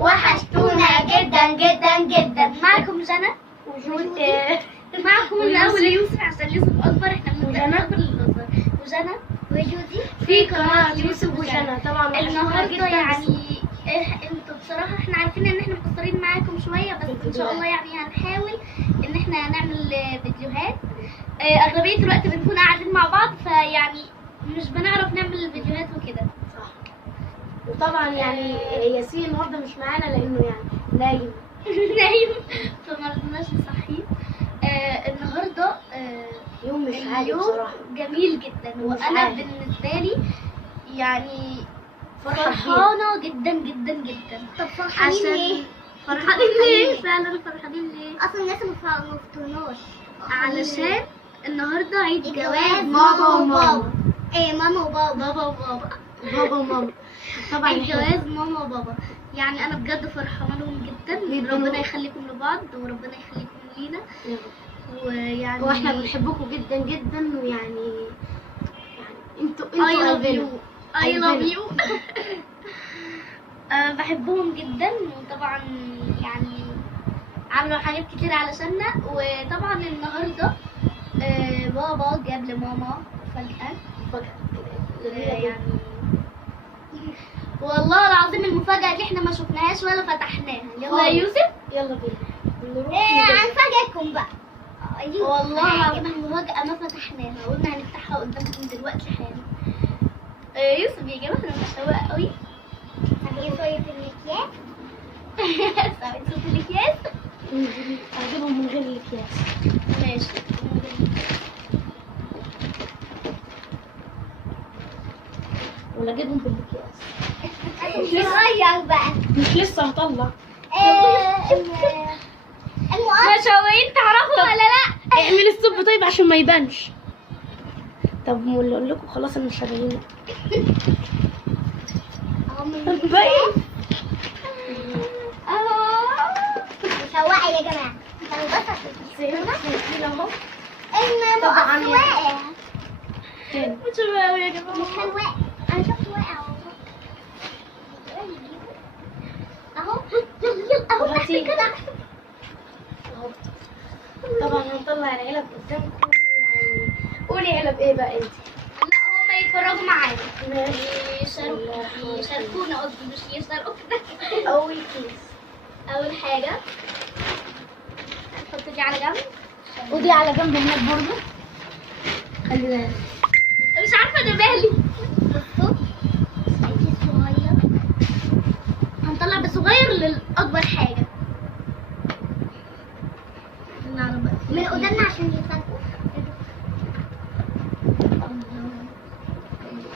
وحشتونا جدا جدا جدا. معكم جنى وجود معكم من اول يوسف عشان يوسف اكبر. احنا وجنى وجودي في قناه يوسف وجنى. طبعا النهارده يعني انتوا بصراحه احنا عارفين ان احنا مقصرين معاكم شويه، بس ان شاء الله يعني هنحاول ان احنا نعمل فيديوهات. اغلبيه الوقت بنكون قاعدين مع بعض، فيعني مش بنعرف نعمل فيديوهات وكده. صح. وطبعا يعني ياسين النهارده مش معانا لانه يعني نايم نايم، فما رضناش نصحيه. النهارده يوم مش عادي بصراحه، جميل جدا، وانا بالنسبه لي يعني فرحانه جدا جدا جدا. طب فرحانين ليه؟ فرحانين ليه؟ فعلا فرحانين ليه؟ اصلا الناس ما فطرناش علشان النهارده عيد جواز بابا وماما. ايه ماما وبابا. بابا وبابا. بابا وماما. طبعا عيد جواز ماما وبابا. يعني انا بجد فرحانه لهم جدا. ربنا يخليكم لبعض وربنا يخليكم لينا. ويعني واحنا بنحبكم جدا جدا، ويعني انتوا I love قلبنا. you. I love you. بحبهم جدا، وطبعا يعني عملوا حاجات كتير علشاننا. وطبعا النهارده بابا جاب لماما فجأة يعني والله العظيم المفاجأة دي احنا ما شفناهاش ولا فتحناها. يلا يا يوسف يلا بينا نروح. هنفاجئكم بقى. والله العظيم المفاجأة ما فتحناها، قلنا هنفتحها قدامكم دلوقتي حالا. يوسف يا جماعة انا مشوقة قوي. هنجيب شوية المكياج. سويت صوت الاكياس. هجيبهم من غير الاكياس. ماشي. ولا اجيبهم بالاكياس؟ نغير بقى. مش لسه هطلع. مشاويين تعرفوا ولا لا؟ اعمل الصب طيب عشان ما يبانش. طب نقول لكم خلاص انا شغالين. باين اهو مشوقة يا جماعة. اهو طبعاً المقص واقع. مشوقة قوي يا جماعة. مش كان واقع، انا شفته واقع اهو. اهو تحت كده. اهو. طبعا هنطلع العلب قدامكم. يعني قولي علب ايه بقى انت؟ لا هما يتفرجوا معانا. ماشي. يشاركونا، قصدي مش يشاركونا. اول كيس. اول حاجة نحط دي على جنب. ودي على جنب هناك برضه. خلي بالك. مش عارفة انا مالي. بصوا سايكل صغير. هنطلع بصغير للأكبر حاجة. من قدامنا عشان يتفاجئوا.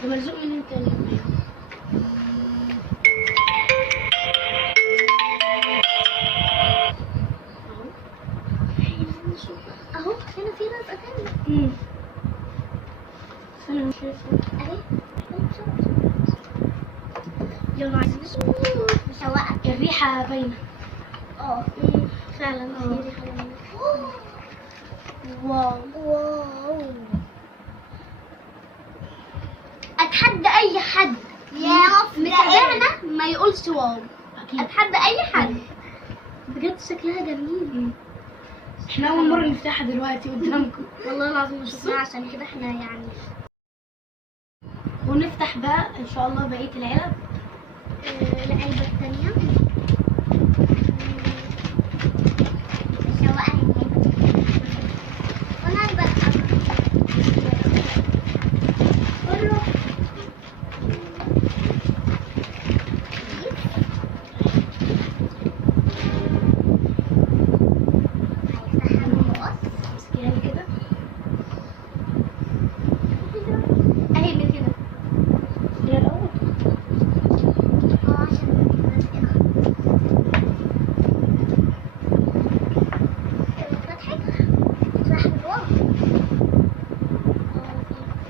ده ملزوق من انت. اهو هنا في رزقة تانية. انا مش شايفه. اهي يلا عايزين نشوف. مشوقة. الريحه باينه. فعلا في ريحة جميلة. واو. اتحدى اي حد يا متابعنا ما يقولش واو. اكيد. اتحدى اي حد. بجد شكلها جميل. احنا اول مره نفتحها دلوقتي قدامكم. والله العظيم ما شفناها، عشان كده احنا يعني ونفتح بقى ان شاء الله بقيه العلب. العلبة الثانية. مشوقة وانا بقى كله. امسكيها لي كده. اهي من هنا. هي الاول.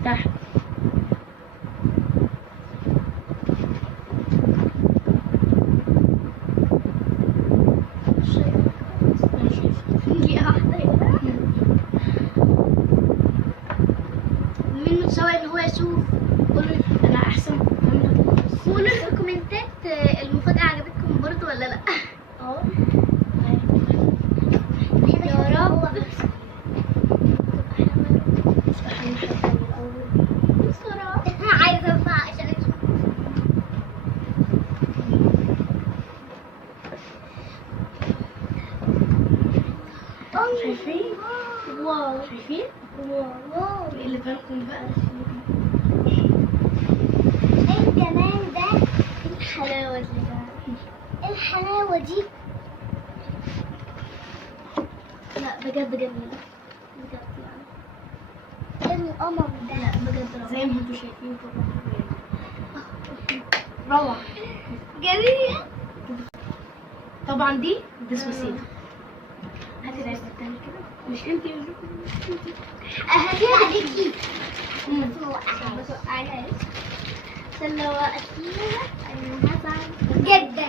تحت. دقيقة واحدة. منه سواء ان هو يشوف. انا احسن. قولوا في الكومنتات المفاجأة عجبتكم معاكم برضو ولا لا؟ اه يا رب. بسرعة. عايزة ارفع عشان اشوف. شايفين؟ واو شايفين؟ واو. ايه اللي بالكم بقى؟ ايه الجمال ده؟ الحلاوة دي بقى. ايه الحلاوة دي؟ لا بجد جميلة بجد يعني. ايه القمر ده؟ لا بجد روعة. زي ما انتم شايفين طبعا روعة. جميلة. طبعا دي ديسبوسيتو. هاتي العلبة التانية كده. مش انتي هاتيها عليكي. بتوقعيها عشان لو وقفتيها انا هزعل جدا.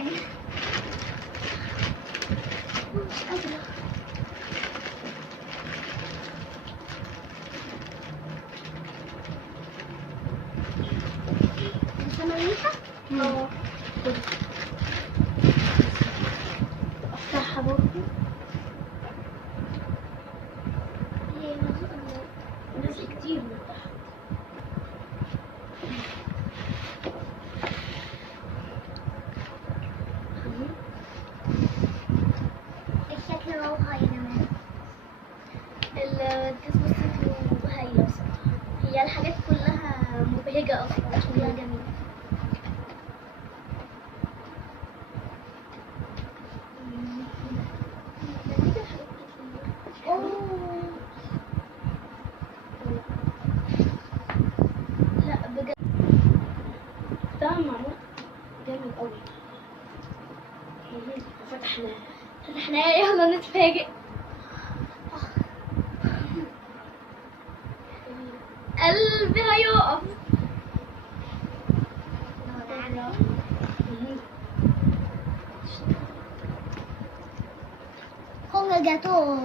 سمريها. اه افتحها برضه. ناس كتير بتضحك. الشكل روعة يا جماعة. الديسبوسيتو هايلة بصراحة. هي الحاجات كلها مبهجة أصلا كلها جميلة. لا بجد ده معمول جامد قوي. فتحناه. احنا يلا نتفاجئ. قلبي هيقف. هو جاتو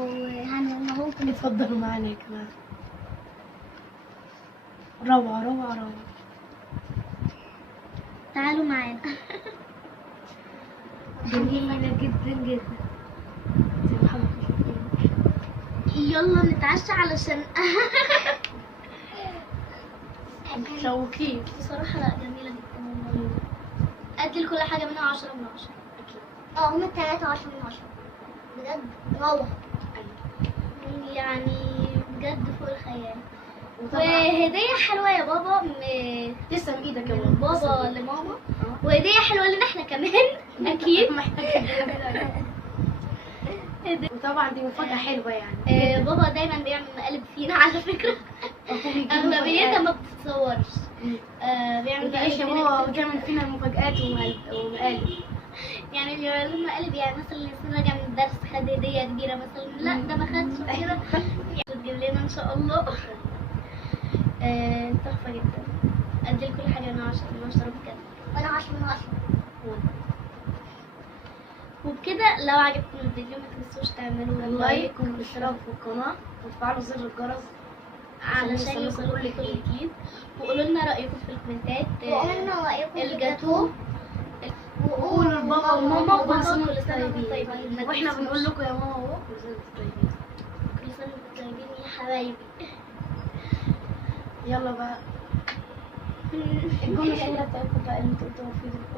هنقولكم. اتفضلوا معانا يا جماعة. روعة روعة روعة. تعالوا معانا. جميلة جدا جدا. زي ما حضرتك شايفين. يلا نتعشى علشان متشوقين. بصراحة لا جميلة جدا والله. أدي لكل حاجة منها 10 من 10 أكيد. هما 13 من 10 بجد روعة. يعني بجد فوق الخيال. وطبعا وهدية حلوة يا بابا تسلم ايدك يا من ماما. بابا لماما. وهدية حلوة لنا احنا كمان أكيد. وطبعا دي مفاجأة حلوة يعني. بابا دايما بيعمل مقالب فينا على فكرة. أغلبيتها ما بتتصورش. بيعمل بيعيش يا مقالب ماما فينا. وبيعمل فينا مفاجآت ومقالب. يعني اللي يعمل مقالب يعني مثلا يكون راجع من الدرس خد هدية كبيرة مثلا لا ده ما خدش كده. تجيب لنا إن شاء الله. تحفة جدا. أدي لكل حاجة من 10 من 10 بجد. وأنا 10 من 10. وبكده لو عجبكم الفيديو ما تنسوش تعملوا اللايك والاشتراك في القناة وتفعلوا زر الجرس علشان يوصلوا كل جديد. وقولوا لنا رأيكم في الكومنتات. وقولنا رأيكم في الجاتو. وقولوا لبابا وماما وكل سنة كل وانتم سنة وانتم طيبين. طيبين. واحنا بنقول لكم يا ماما اهو كل سنة وانتم طيبين. كل سنة وانتم طيبين يا حبايبي. يلا بقى الجملة الشهيرة بتاعتكم بقى اللي انتوا قلتوها في الفيديو.